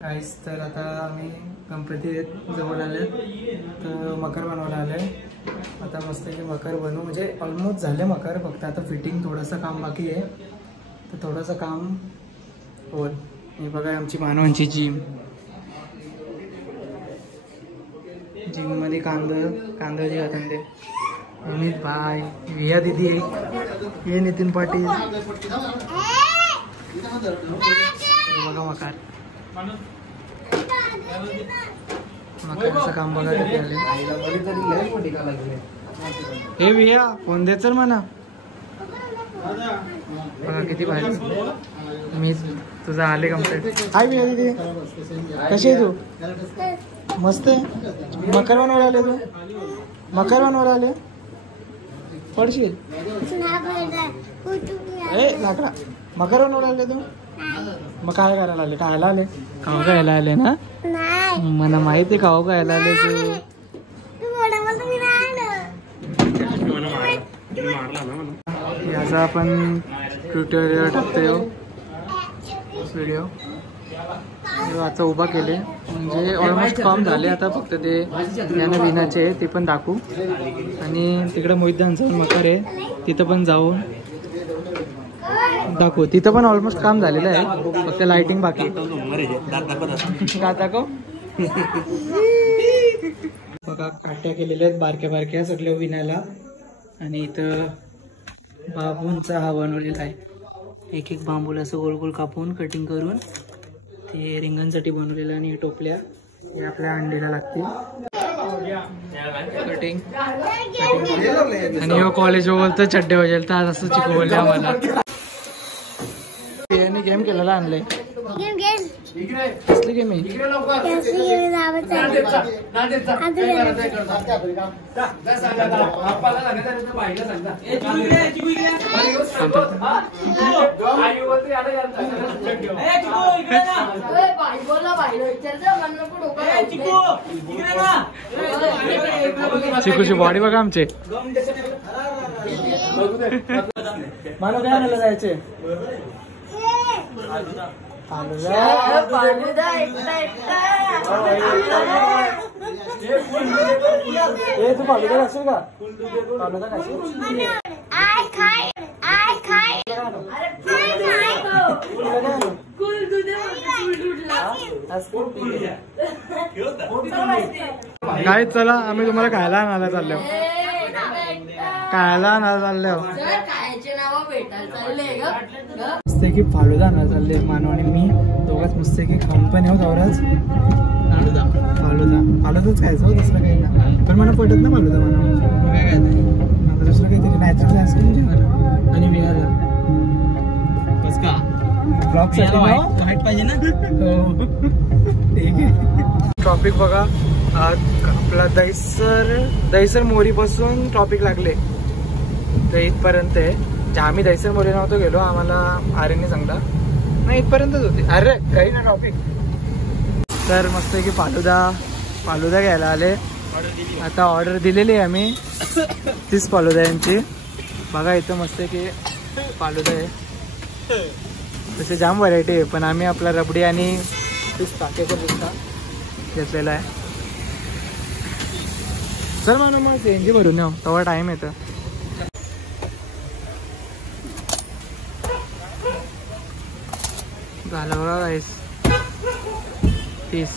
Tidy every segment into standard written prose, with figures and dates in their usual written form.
गाईस तर आता आम्ही गणपती जवळ आले तर मकर बनवायला आले. आता मस्त मकर बनवू म्हणजे ऑलमोस्ट झाले मकर, फक्त आता फिटिंग थोडंसं काम बाकी आहे. तर थोडंसं काम होईल. हे बघा आमची मानवांची जिममध्ये कांदा खाते अमित भाई, विया दीदी एक, हे नितीन पाटील, बघा मकर मकरचं काम बघा किती आले. हे विया फोन दे चल म्हणा. बघा किती भारी. मी तुझा आले कम्प्लीट. हाय विया दीदी, कशी आहे तू? मस्त आहे. मकर बनवायला आले तू? मकर बनवायला आले? पडशील ए लाकडा. मकर बनवायला आले तू? मग काय करायला आले? खायला आले? खाऊ खायला आले ना? मला माहिती आहे खाऊ खायला आले तू. याचा आपण ट्युटोरियल टाकतोय व्हिडिओ. आता उभा केले म्हणजे ऑलमोस्ट काम झाले. आता फक्त ते यानं विनाचे ते पण दाखवू. आणि तिकडे मोहितदांचं मकर आहे, तिथं पण जाऊन दाखवू. तिथं पण ऑलमोस्ट काम झालेलं आहे, फक्त लाइटिंग बाकी. दाखव. बघा काट्या केलेल्या आहेत बारक्या बारक्या सगळ्या विणायला. आणि इथं बांबूंचा हा बनवलेला आहे. एक एक बांबूला असं गोल गोल कापून कटिंग करून ते रिंगांसाठी बनवलेलं. आणि टोपल्या हे आपल्या अंडीला लागतील. कटिंग आणि कॉलेज बोलतं चड्डे वजेल तर असं शिकवलं आम्हाला. याने गेम केलेला आणले. कसली गेम आहे? चिकूची बॉडी बघा आमचे. मानो काय आणायला जायचे? तू फालुदा खाशील का? फालुदा खाशील? काय चला आम्ही तुम्हाला खायला आणायला चाललो. मस्त की फालुदा आणायला चालले. मानव आणि मी दोघांच मस्त की खाऊन पण येऊ तेवढाच. फालुदाच खायचं हो, दुसरं काही ना. पण मला पटत ना फालुदा. मला काय खायचं मला दुसरं काहीतरी नॅचरल आईस्क्रीम घेणार. आणि विहारला ब्लॉग वाईट पाहिजे ना. ठीक आहे. ट्रॉफिक बघा आपला दहीसर मोरी पासून ट्रॉफिक लागले तर इथपर्यंत आहे. आम्ही दहीसर मोरी नव्हतो गेलो, आम्हाला आर्यनने सांगला नाही इथपर्यंतच होते. अरे काही ना ट्रॉफिक. तर मस्त की फालुदा घ्यायला आले. आता ऑर्डर दिलेली आहे आम्ही 30 फालुदा यांची. बघा इथं मस्त की फालुदा आहे. तसे जाम व्हरायटी आहे, पण आम्ही आपला रबडी आणि पिस्ता घेतलेला आहे. चल म्हणून मग सीएनजी भरून येऊ, तेव्हा टाइम येतं. झालं बघा गाईस 30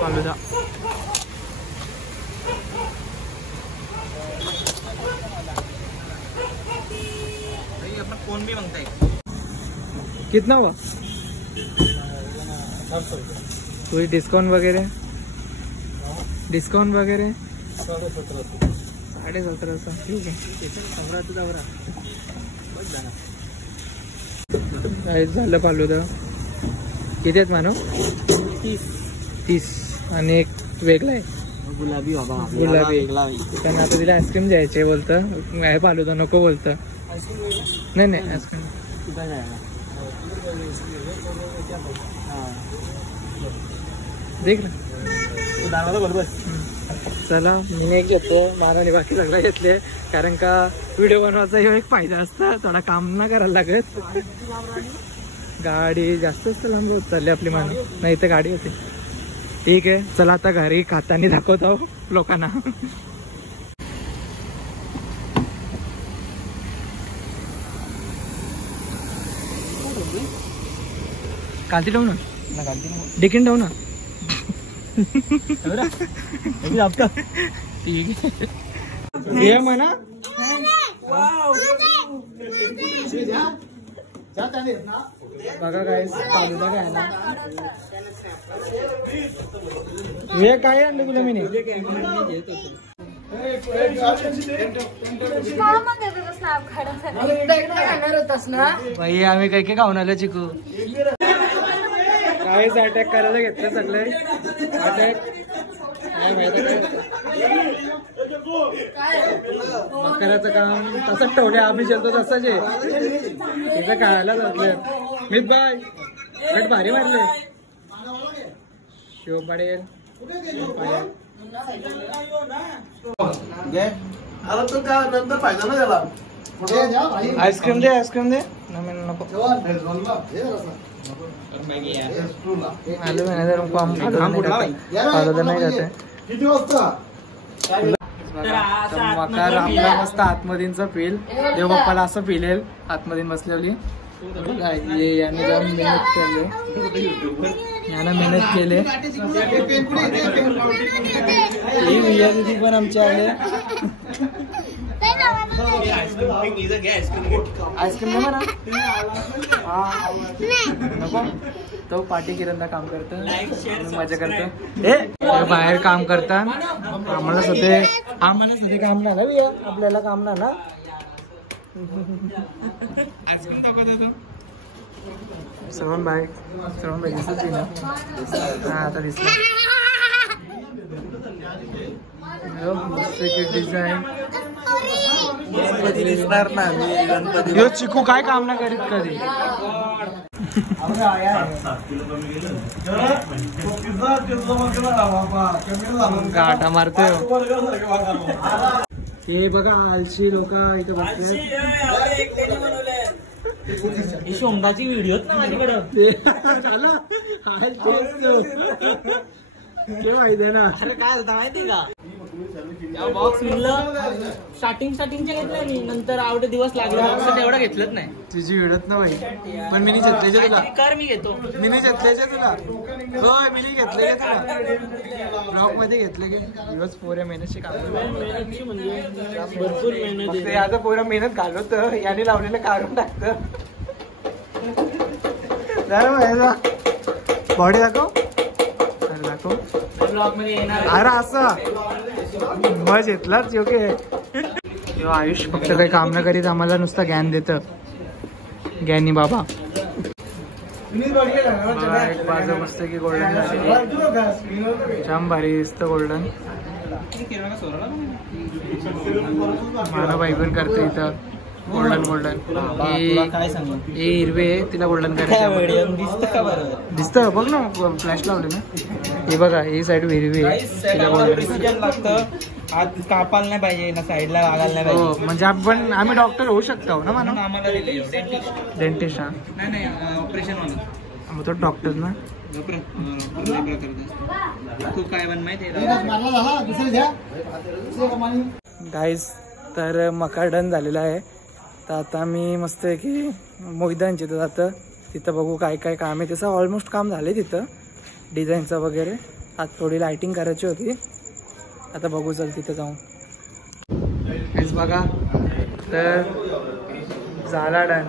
फालुदा. फोन भी मांगता है. कितना हुआ? कोई डिस्काउंट वगैरह? 1750. ठीक आहे. झालं फालुदा. किती आहेत मानो? 30. आणि एक वेगळा आहे गुलाबी. त्यांना आता तिला आईस्क्रीम द्यायचे बोलतं. फालुदा नको बोलतं. नाही आईस्क्रीम देख ना. चला मी एक घेतो, मानाने बाकी सगळं घेतले. कारण का व्हिडिओ बनवायचा हे एक फायदा असता, थोडा काम ना करायला लागत. गाडी जास्तच लांब होत चालली आपली माणूस, नाही तर गाडी होती. ठीक आहे, चला आता घरी खाताना दाखवतो लोकांना. कालती ठेवू ना, डिकीन ठेवू ना. ठीक आहे म्हणा. बघा काय फालुदा काय ना, हे काय आणलं तुला मी भाई. आम्ही काही काही खाऊन आलो चिकू. काहीच अटॅक करायला घेतलं सगळे. अटॅक करायचं काम तसंच ठेवले आम्ही जेलतो तसंच आहे. तिथं खायला जातलं मित बाय बट भारी मारले. शिव पाडेल आईस्क्रीम दे, आईस्क्रीम दे. नको मकार आपला मस्त आतमधींचा फील. देव बाप्पाला असं फील येईल आतमधीन बसलेली. याने जाऊन मेहनत केले, यानं मेहनत केले. ही विजय पण आमच्या आले. आईस्क्रीम नाही नको. तो पार्टी किरणला काम करतं, मजा करतं. बाहेर काम करतात. आम्हाला सध्या काम ना भैया, आपल्याला काम ना. श्रवण बाईक दिसत ना. हा आता दिसला. डिझाईन दिसणार ना. गणपती चिकू काय काम ना करीत कधी. गाठा मारतोय. हे बघा आलशी लोक इथे बसले. सोमनाची व्हिडिओ माहिती आहे ना. अरे काय होता माहिती का, बॉक्स मिळलं स्टार्टिंगचे घेतलं मी, नंतर आवडे दिवस लागले. बॉक्स एवढा घेतलंच नाही. तुझी विडत ना भाई. पण मी घेतल्याचे तुला कर, मी घेतो. मी घेतल्याचे तुला. होय मी घेतले तुला. ब्लॉक मध्ये घेतले की दिवस पोऱ्या मेहनतची काम. भरपूर मेहनत. आता पोऱ्या मेहनत घालवत, याने लावलेलं काढून टाकत. बॉडी दाखव. अरे असं मज येतलाच योग्य. आयुष फक्त काही काम न करीत आम्हाला नुसतं ज्ञान देतं. ज्ञानी बाबा. एक बाजू मस्त की गोल्डन झालेली, जाम भारी दिसतं गोल्डन. मला बाई पण करते इथं गोल्डन. हे हिरवे तिला गोल्डन करायचं. दिसतं बघ ना, फ्लॅश लावले ना. हे बघा ही साईड हिरवी तिला गोल्डन लागतं. हात कापायला नाही पाहिजे ना, साईडला लागायला नाही पाहिजे. म्हणजे आम्ही डॉक्टर होऊ शकतो ना. म्हणून आम्हाला डेंटिस्ट. हा नाही ऑपरेशन होणार. मग तो डॉक्टर ना. काय पण माहिती गाईस. तर मका डन झालेला आहे. तर आता मी मस्त आहे की मोहिदांची तर जातं तिथं बघू काय काय काम आहे. तसं ऑलमोस्ट काम झाले तिथं डिझाईनचं वगैरे. आज थोडी लायटिंग करायची होती. आता बघू चल तिथं जाऊन. हेच बघा तर झाला डन.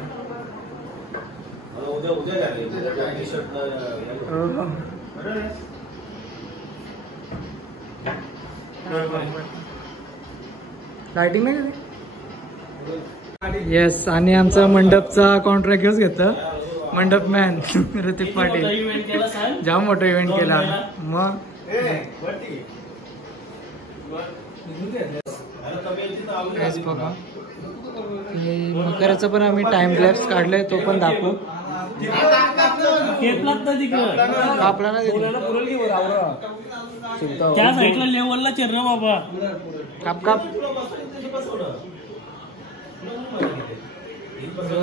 लायटिंग नाही येस. आणि आमचा मंडपचा कॉन्ट्रॅक्ट घेतं मंडप मॅन ऋतिक पाटील. जाम मोठा इव्हेंट केला. मग बघा मकराचं पण आम्ही टाइम लॅप्स काढलाय, तो पण दाखवू. कापला ना त्या साईडला लेवलला चिर बाबा. काप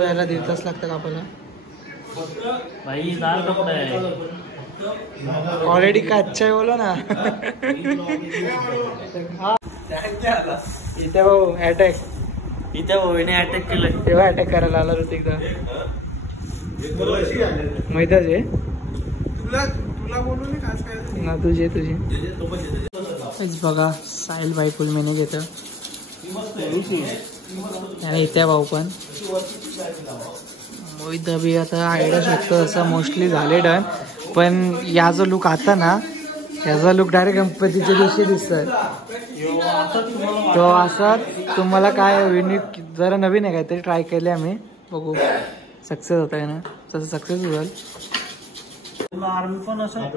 याला 1.5 तास लागतं कापायला. भाई दाल कपड़ा है ऑलरेडी का अच्छा आहे बोलो ना. इथे भाऊ अटॅक, इथे भाऊने अटॅक केलं. तेव्हा अटॅक करायला आला ऋतिकदा. मैदाच आहे ना तुझे बघा. साहिल भाई फुल मेने घेत आणि इथे भाऊ पण मोहित बी आता आयडिया शकतो असं मोस्टली झाले डन. पण या जो लुक आता ना, याचा लुक डायरेक्ट गणपतीच्या दिवशी दिसतोय. तो असा तुम्हाला काय युनिक जरा नवीन आहे काहीतरी ट्राय केले आम्ही, बघू सक्सेस होत आहे ना, तसं सक्सेस होईल.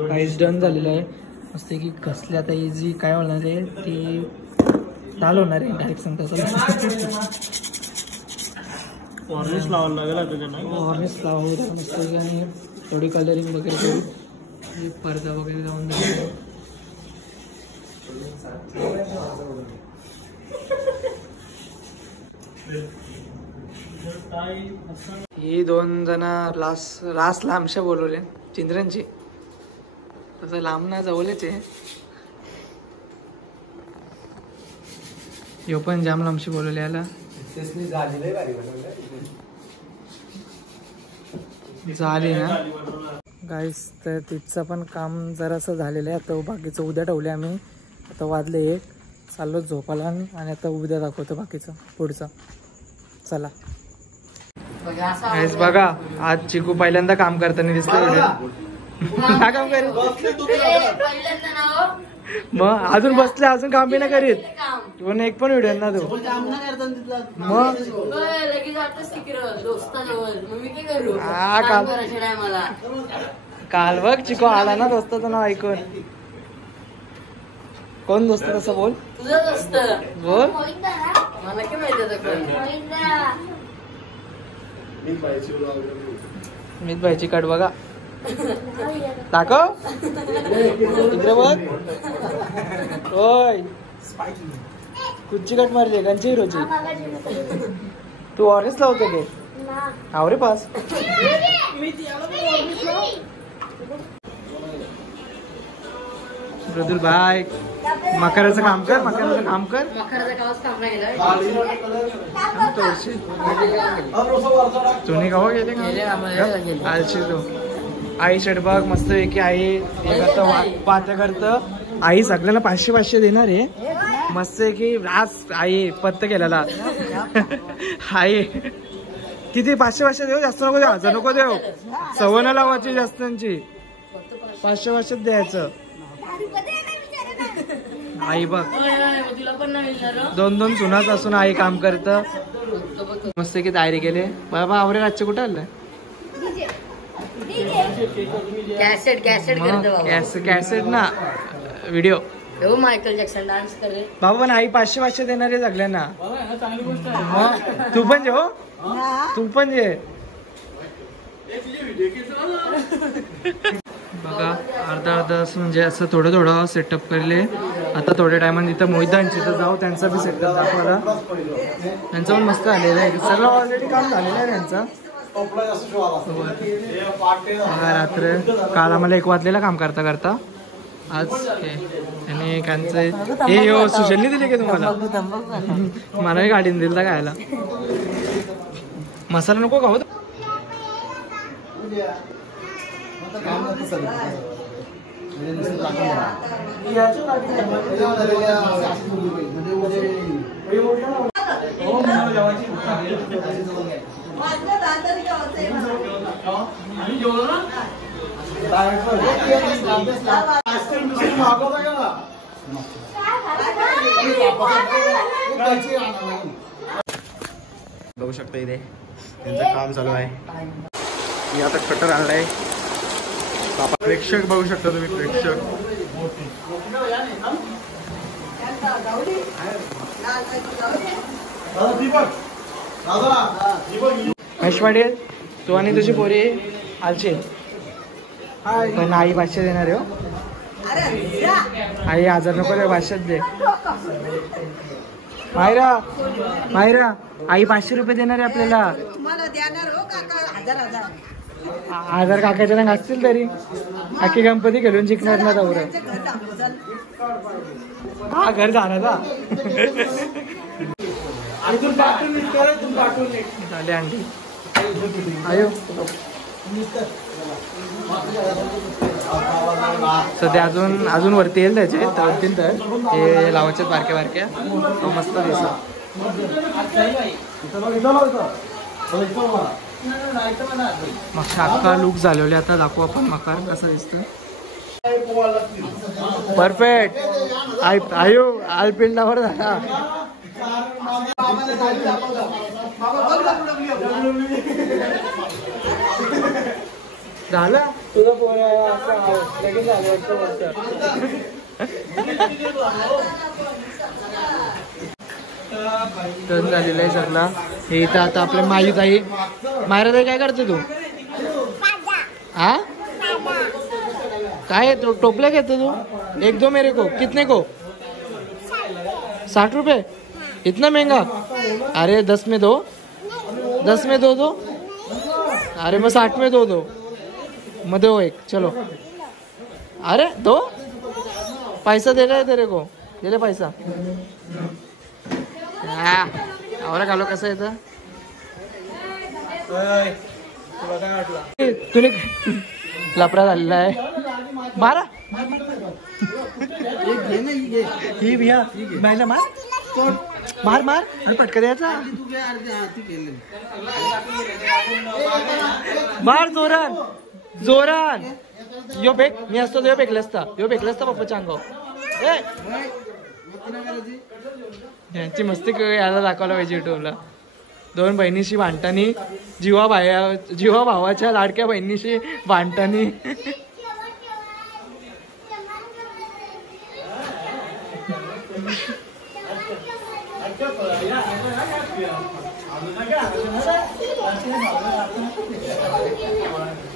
काहीच डन झालेलं आहे मस्त की. कसली आता ही जी काय होणार आहे ती दाल होणार आहे डायरेक्ट सांगता. वॉर्निश लावायला लागेल आता त्यांना. वॉर्निश लावावं मस्त आणि थोडी कलरिंग वगैरे करू, पडदा वगैरे लावून द्यायचं. ही 2 जण रास लांबशा बोलवले चिंद्रांची. तसं लांब ना जवळच आहे. यो पण जाम लांबशी बोलवले याला. झाली ना गाईस. तर तिचं पण काम जरासं झालेलं आहे. आता बाकीचं उद्या ठेवले आम्ही. आता वाजले 1, चाललो झोपाला आणि आता उद्या दाखवतो बाकीचं पुढचं. चला गाईस बघा, आज चिकू पहिल्यांदा काम करताना दिसलं व्हिडिओ. काय काम करीत मग? अजून बसले, अजून काम बी नाही करीत. पण एक पण व्हिडिओ ना तू मग. काल बघ चिकू आला ना दोस्ताचं नाव ऐकून. कोण दोस्त तसं बोल. तुझा दोस्त बोल. मला काय माहिती. मीच भाईची कट बघा दाखव इकडे बघ. होय कुठची कट मारली कंची हिरोची. तू ऑरेंज लावतो ते आवरे पास. मृदुल भाई मकराचं काम कर, मकराचं काम कर. तुम्ही गावा गेले का आलशी तू. आई षडबाग मस्त आहे की. आई पात्र करतं. आई सगळ्यांना 500-500 देणार आहे. मस्त आहे की. आज आई पत्ता केलेला. आई किती 500-500 देऊ, जास्त नको देऊ, 1000 नको देऊ. सवना लावायची जास्तांची. 500-500 द्यायचं. आई बघ 2-2 सुनाच असून आई काम करत मस्त की. तयारी केले बाबा. आवरे रातचे कुठे आलंय. कॅसेट ना व्हिडिओ. मायकल जॅक्सन डान्स करे बाबा. पण आई 500-500 देणार आहे सगळ्यांना. तू पण जे हो, तू पण जे बघा. अर्धा म्हणजे असं थोडं सेटअप करले. आता थोड्या टायमात इथं मोहितांची तर जाऊ, त्यांचा बी सेटअप दाखवायला. त्यांचं पण मस्त आलेलं आहे. सगळं ऑलरेडी काम झालेलं आहे त्यांचं. रात्र काल आम्हाला 1 वाजलेला काम करता करता. आज आणि त्यांचं हे हो सुशलनी दिले की तुम्हाला. मलाही गाडीने दिलं तर खायला. मसाला नको का होत. बघू शकता इथे त्यांचं काम चालू आहे. मी आता कटर आणलाय. प्रेक्षक बघू शकता तुम्ही. प्रेक्षक महेशवाडे तू आणि तुझी पोरी आलचे. पण आई 500 देणार आहे हो. आई 1000 नको दे, 500 दे. मायरा आई 500 रुपये देणार आहे आपल्याला. हजार काकाच्या रंग असतील तरी अख्खी गणपती खेळून जिंकणार ना दौर. हा घर जाणार झाले अंडी आयो. सध्या अजून वरती येईल त्याचे वरती तर हे लावायचे बारक्या बारक्या मस्त दिसत. मग अख्खा लुक झालेले आता दाखवू आपण मकार कसं दिसतं. परफेक्ट आयो आलपिंडावर झाला. झालं तुझं पोर लगेच झालं. टर्न झालेलं आहे सगळा. हे इथं आता आपल्या मायुताई मायराताई काय करते तू? हा काय टोपल्या घेते तू? एक दो मेरे को कितने को? 60 रुपये इतना महंगा? अरे 10 में दो, 10 में दो. अरे मैं 60 में दो मैं दो एक. चलो अरे दो पैसा दे रहा है तेरे को. दिले पैसा. आवरा घालो कसं येतं तुने लपडा झालेला आहे. मारा ही भैया महिला मार मार आणि पटका द्यायचा. मार जोरान यो बेक मी असतो यो बेकला असता पप्पाच्या अंगावर. यांची मस्ती याला दाखवला पाहिजे युट्यूबला. 2 बहिणीशी भांडतानी जीवा भावाच्या लाडक्या बहिणीशी भांडतानी.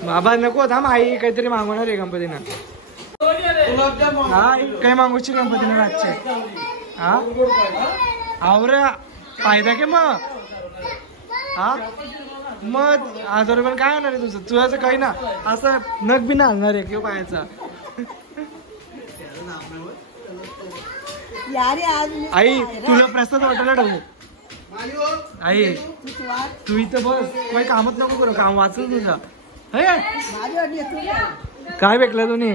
बाबा नको थांब आई काहीतरी मागवणार आहे गणपतीनं. हा काही मागवची गणपतीनं रातचे. हा आवरा फायदा के मग. हा मग 1000 रुपये काय होणार आहे तुझं? तुझं काही ना असं नग बी ना हलणार आहे किंवा पायाचा. आई तुला प्रसाद वाटायला टाकू. आई तू इथं बस काही कामच नको करू. काम वाचलं तुझा. काय भेटलं तुम्ही?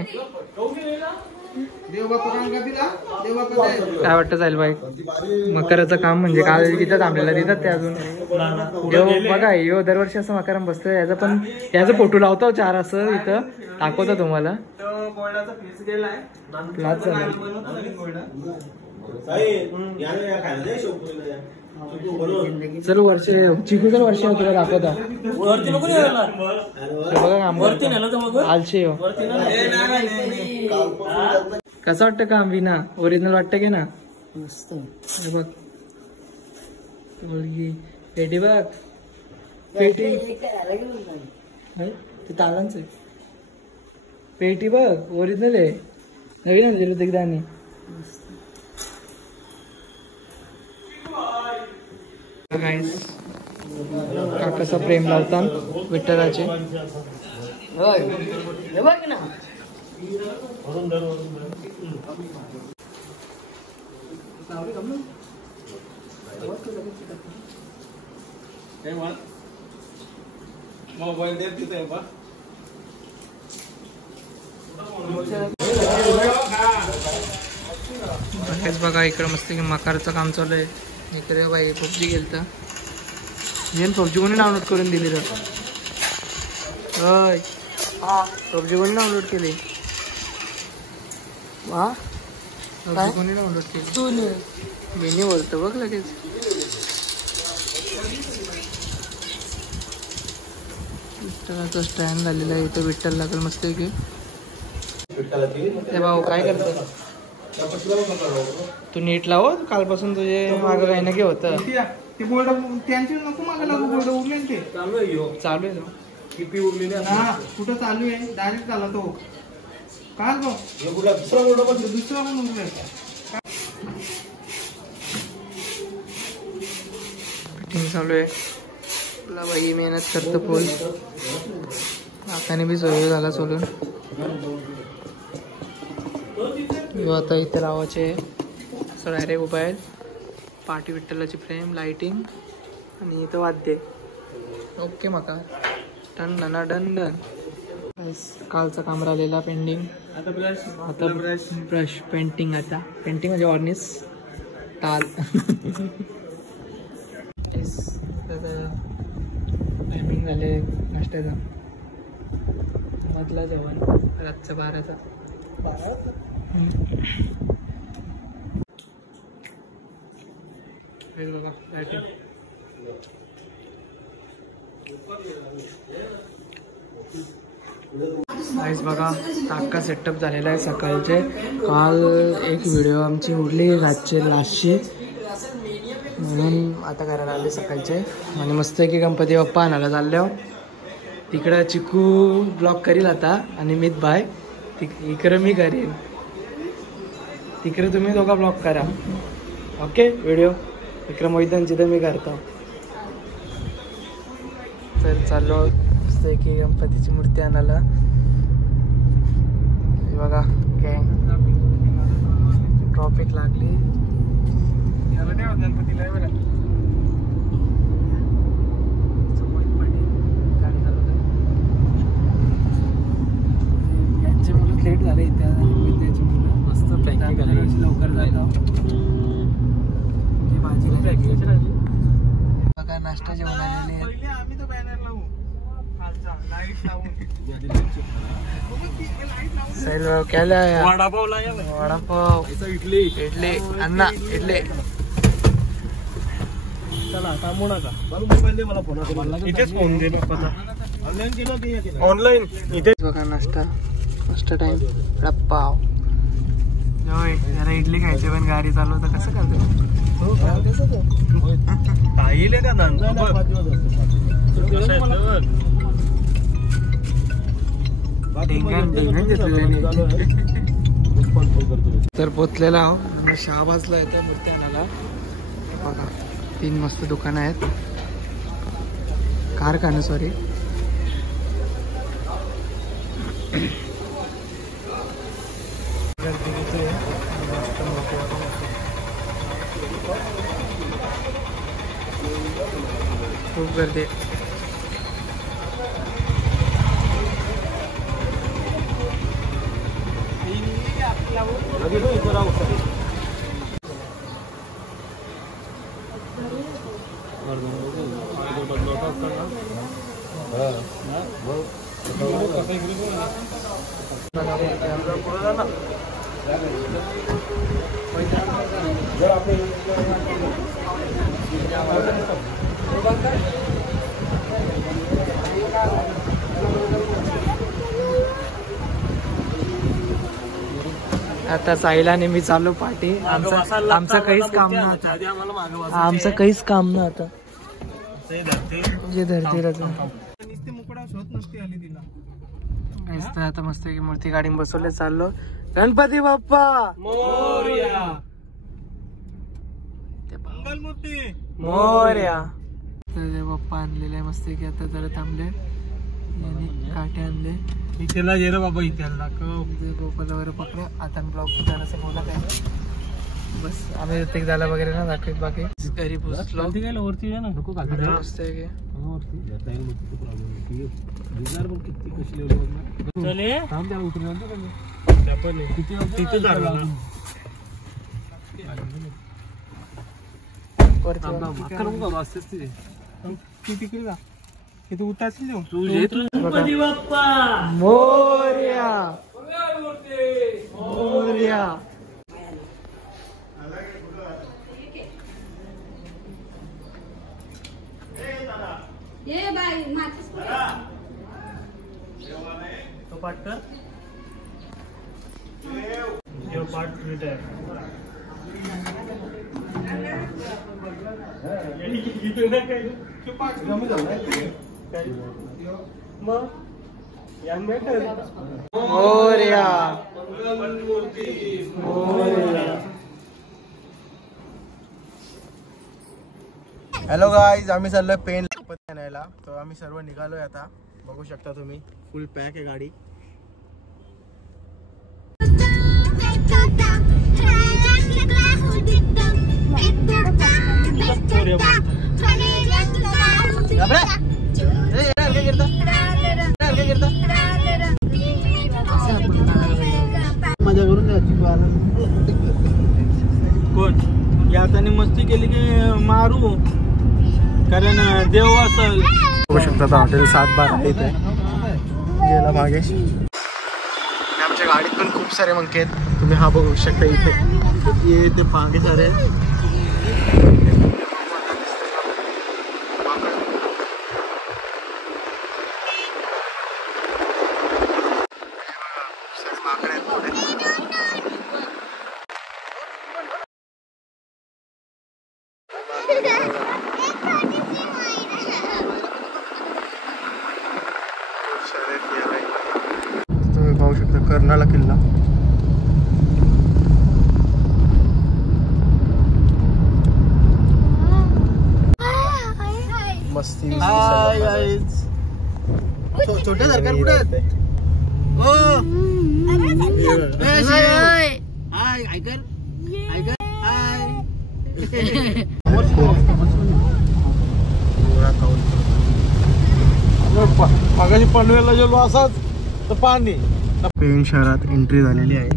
काय वाटतं जाईल बाई मकराचं काम म्हणजे काल तिथं थांबलेला तिथं ते अजून बघा यो दरवर्षी असं मकरम बसतोय. याचा फोटो लावतो 4 असं इथं दाखवतो तुम्हाला. चल वर्ष चिकू चल वर्ष तुला दाखवता. बघा आलशे कसं वाटतं काम विना ओरिजिनल वाटतं की ना? मस्त बघ पेटी बघ पेटी ते तालांच आहे. पेटी बघ ओरिजिनल आहे. नवीन आणलेलं एकदा आणि काकाचा प्रेम लावता विठ्ठलाचे. बघा इकडे मस्त मकारचं काम चालू आहे. इकडे बाई पबजी गेलता. पबजी कोणी डाउनलोड करून दिली तर पबजी कोणी डाउनलोड केली? वा कोणी डाउनलोड केली? तू मी बोलतो बघ लगेच. विठ्ठलाचा स्टँड झालेला आहे इथं. विठ्ठल लागेल मस्त की. भाऊ काय करतो तू? नीट लाव कालपासून तुझे मागं काही ना घे होत. त्यांचे नको मागे लागू. बोर्ड उरले ते चालू आहे कुठं चालू आहे? डायरेक्ट झाला तो काय दुसरा पण उरलाय. फिटिंग चालू आहे. बाई मेहनत करतो फुल. आकाने बी सोय झाला सोडून. आता इथे लावायचे असं डायरेक्ट उभा आहे. पाठी विठ्ठलाची फ्रेम, लाइटिंग आणि इथं वाद्य. ओके मका डन डन डन डन. कालचा काम राहिलेला पेंडिंग. आता ब्रश पेंटिंग. आता पेंटिंग म्हणजे ऑर्निस टाल. टायमिंग झाले नाश्त्याचा. मधला जेवण रातचा 12चा. बघा लाइटिंग. गाईस बघा अख्खा सेटअप झालेला आहे सकाळचे. काल एक व्हिडिओ आमची उडली रातचे लास्टची, म्हणून आता करायला आले सकाळचे. आणि मस्त की गणपती बाप्पा आणायला चालल्यावर तिकडं चिकू ब्लॉग करील आता आणि मित बाय इकडं मी करेन. तिकडे तुम्ही दोघा ब्लॉग करा. ओके व्हिडिओ इकडं मैदानची तर मी करतो. तर चाललो मस्त की गणपतीची मूर्ती आणायला. बघा गँग ट्रॉफिक लागली. गणपतीला बघा गाडी चालवतात. यांचे मुलं लेट झाले इथे. विद्याची मुलं मस्त पॅकिंग लवकर जायचं. भाजी पॅकिंग बघा नाश्ता जेवण आलेले. आम्ही तो बॅनर लावू लाईट लावून. वडापाव इडली अण्णा इडली. चला थांबू नका. मला फोन इथेच फोन दे. ऑनलाईन इथे बघा नाश्ता टाइम. वडापाव जरा इडली खायची पण गाडी चालवतं कसं करतो. पाहिले का तर पोचलेला आहो. शहाबाजला येते मूर्ती आणायला. बघा 3 मस्त दुकानं आहेत. कारखाना सॉरी. खूप गर्दी. आता साईला नेहमी चालू पाठी. आमचं काहीच काम नव्हतं. आमचं काहीच काम नव्हतं. जे धरती आता मस्त की मूर्ती गाडी बसवले. चाललो गणपती बाप्पा मोरया. मोरया. तर बाप्पा आणलेले आहे मस्त की. आता जरा थांबले काटे आणले. इथेला जे रे बाबा इथेला गोपाला वगैरे पकडे. आता ब्लॉग जाण्याचं बोला काय बस. आम्ही ते झाला वगैरे ना दाखवत. बाकी घरी पोहोचलो. वरती ना नको मस्त आहे किती उतारशील मोरया मोरया. तो पाठ कर. पाठ retire. Morya Morya. Hello guys, आम्ही चाललोय पेन आणायला. तर आम्ही सर्व निघालोय आता. बघू शकता तुम्ही फुल पॅक आहे गाडी. मजा करून द्यायची कोण याताने मस्ती केली की मारू, कारण देव असल. बघू शकता हॉटेल 712 इथे गेला मागे. आमच्या गाडीत पण खूप सारे मंके आहेत. तुम्ही हा बघू शकता इथे ये ते मागे सारे तुम्ही पाहू शकता कर्नाला किल्ला. मस्ती छोटे सरकार कुठे आहेत? मागाशी पनवेलला गेलो असाच तर पाणी. पेण शहरात एंट्री झालेली आहे.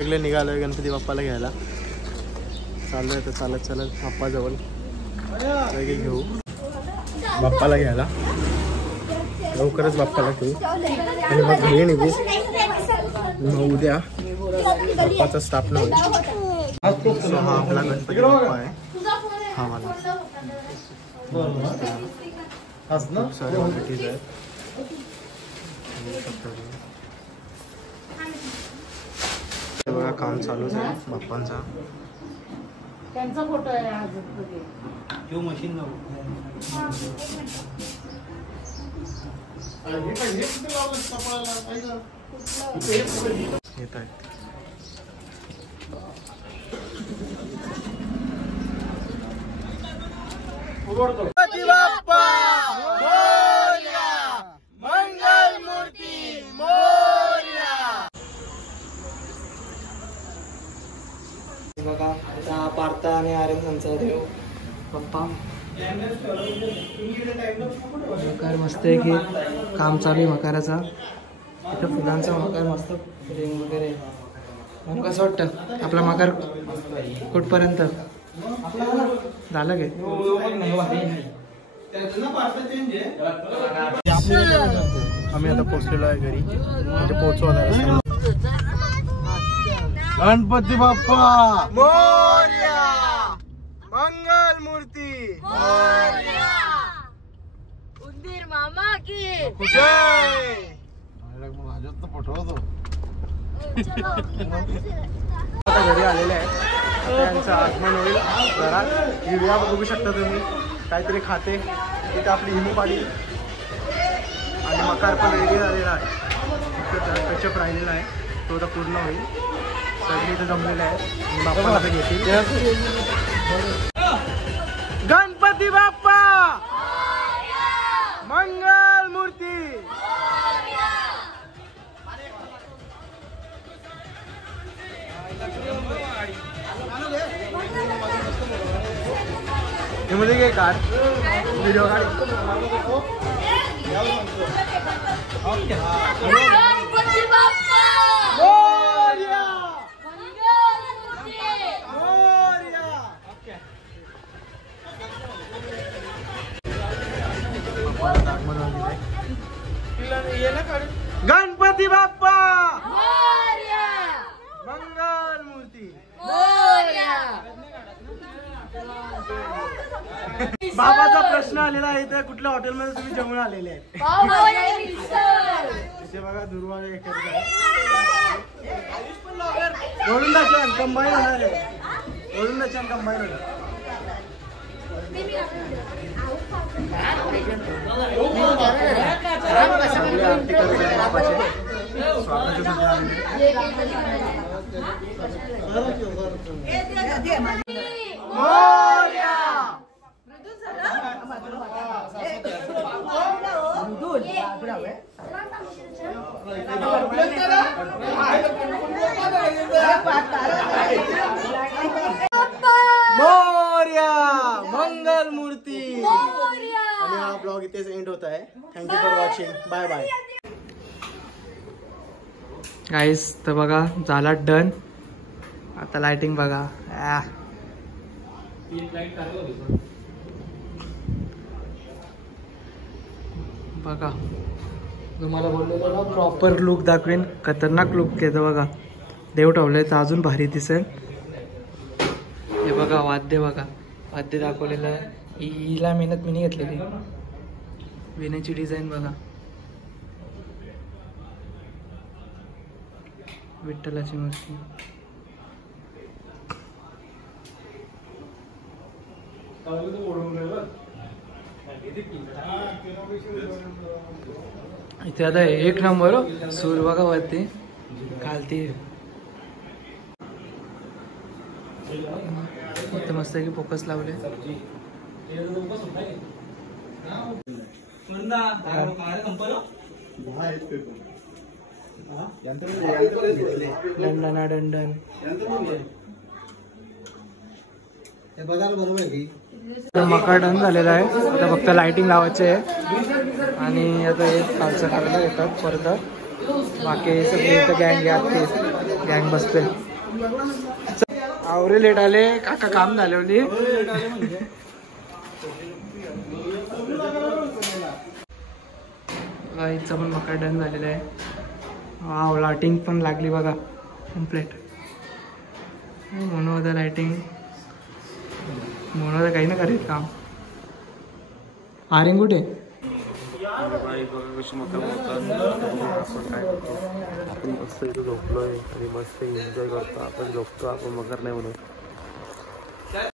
सगळे निघालोय गणपती बाप्पाला घ्यायला. चाललोय तर चालत चालत बाप्पाजवळ घेऊ बाप्पाला घ्यायला. लवकरच बाप्पाला घेऊ आणि मग घरी निघू. मग उद्या बाप्पाचा स्थापना होईल. हा आपला गणपती बाप्पा आहे. हा मला खूप सारे व्हरायटीज आहेत. बघा काम चालूच आहे बाप्पांचा. त्यांचा फोटो आहे आज मशीन येत आहेत. गणपती बाप्पा मोरया, मंगल मूर्ती मोरया. बघा आता पार्था आणि आर्यनचा देव पप्पा मकार मस्त आहे की काम चालू आहे मकाराचा. इथं फुलांचा मकार मस्त रिंग वगैरे. मग कसं वाटतं आपला मकार कुठपर्यंत झालं काय? आम्ही आता पोहोचलेलो आहे घरी, म्हणजे पोहोचू आता. गणपती बाप्पा मोरया, मंगल मूर्ती मोरया, उंदीर मामा की जय. आता घरी आलेले आहेत. त्यांचं आगमन होईल घरात. युरिया बघू शकता तुम्ही काहीतरी खाते. इथे आपली हिमूपाडी आणि मकार पण रेडी झालेला आहे. पेचअप राहिलेला आहे तो आता पूर्ण होईल. सगळे इथे जमलेले आहेत आणि बाप्पाला ते घेतील. गणपती बाप्पा मंगल मूर्ती. मध्ये काय कार व्हिडिओ काढ. गणपती बाप्पा मोरया, मंगल मूर्ती मोरया. गणपती बाप्पा मोरया, मंगल मूर्ती मोरया. बाबाचा प्रश्न आलेला आहे. इथे कुठल्या हॉटेलमध्ये तुम्ही जेवण आलेले आहेत? पावभाजी मिसळ. इथे बघा दुर्वाळे वरून दाचन कंबाईन होणार आहे. वरून दाचन कंबाईन होणार. आरती करते बाबाचे. स्वागतासाठी आलेले. मोरया, मोरया मंगल मूर्ती. आणि हा ब्लॉग इथेच एंड होत आहे. Thank you for watching. Bye bye guys. तर बघा झाला डन. आता लाइटिंग बघा. बघा तुम्हाला बोललेलं ना प्रॉपर लुक दाखवेन. खतरनाक लुक येतं बघा. देव ठेवलंय तर अजून भारी दिसेल. हे बघा वाद्य बघा. वाद्य दाखवलेलं आहे. हिला मेहनत मी नाही घेतलेली. वेण्याची डिझाईन बघा. विठ्ठलाची मूर्ती. इथे आता एक नंबर सूर बघा वरती खालती. इथे मस्त की फोकस लावले. दंडना दंडन. मका डन झालेला आहे. आता फक्त लाइटिंग लावायचे आहे आणि आता हे खालचं काढायला येतात परत. बाकी सगळे इथं गँग बसते. आवरे लेट आले. काका काम झाले होते. इथं पण मका डन झालेला आहे. वाव लाइटिंग पण लागली बघा कम्प्लीट. म्हणून होतं लाइटिंग. म्हणून काही ना करीत काम. आर्यन कुठे? आपण मस्त इथे झोपलोय आणि मस्त एन्जॉय करतो. आपण झोपतो आपण मकर नाही म्हणून.